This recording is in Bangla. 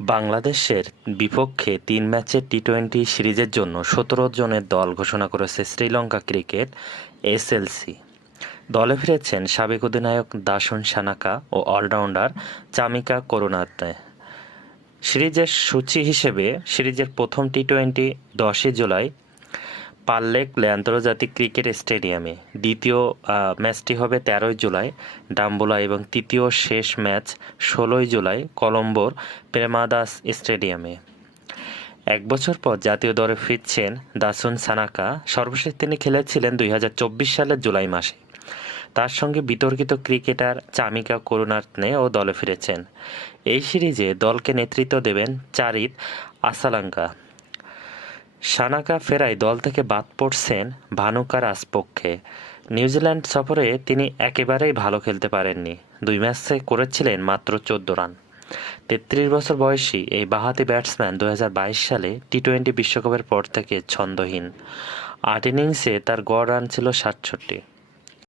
বাংলাদেশের বিপক্ষে ৩ ম্যাচের টি-টোয়েন্টি সিরিজের জন্য ১৭ জনের দল ঘোষণা করেছে শ্রীলঙ্কা ক্রিকেট এসএলসি। দলে ফিরেছেন সাবেক অধিনায়ক দাসুন সানাকা ও অলরাউন্ডার চামিকা করুনারত্নে। সিরিজের সূচি হিসেবে সিরিজের প্রথম টি-টোয়েন্টি ১০ই জুলাই পাল্লেকলে আন্তর্জাতিক ক্রিকেট স্টেডিয়ামে, দ্বিতীয় ম্যাচটি হবে ১৩ই জুলাই ডাম্বুলা এবং তৃতীয় শেষ ম্যাচ ১৬ই জুলাই কলম্বোর প্রেমাদাস স্টেডিয়ামে। ১ বছর পর জাতীয় দলে ফিরছেন দাসুন সানাকা। সর্বশেষ তিনি খেলেছিলেন ২০২৪ সালের জুলাই মাসে। তার সঙ্গে বিতর্কিত ক্রিকেটার চামিকা করুনারত্নে ও দলে ফিরেছেন। এই সিরিজে দলকে নেতৃত্ব দেবেন চারিত আসালাঙ্কা। সানাকা ফেরায় দল থেকে বাদ পড়ছেন ভানুকা রাজপক্ষে। নিউজিল্যান্ড সফরে তিনি একেবারেই ভালো খেলতে পারেননি। ২ ম্যাচে করেছিলেন মাত্র ১৪ রান। ৩৩ বছর বয়সী এই বাঁহাতি ব্যাটসম্যান ২০২২ সালে টি-টোয়েন্টি বিশ্বকাপের পর থেকে ছন্দহীন। ৮ ইনিংসে তার গড় রান ছিল ৬৭।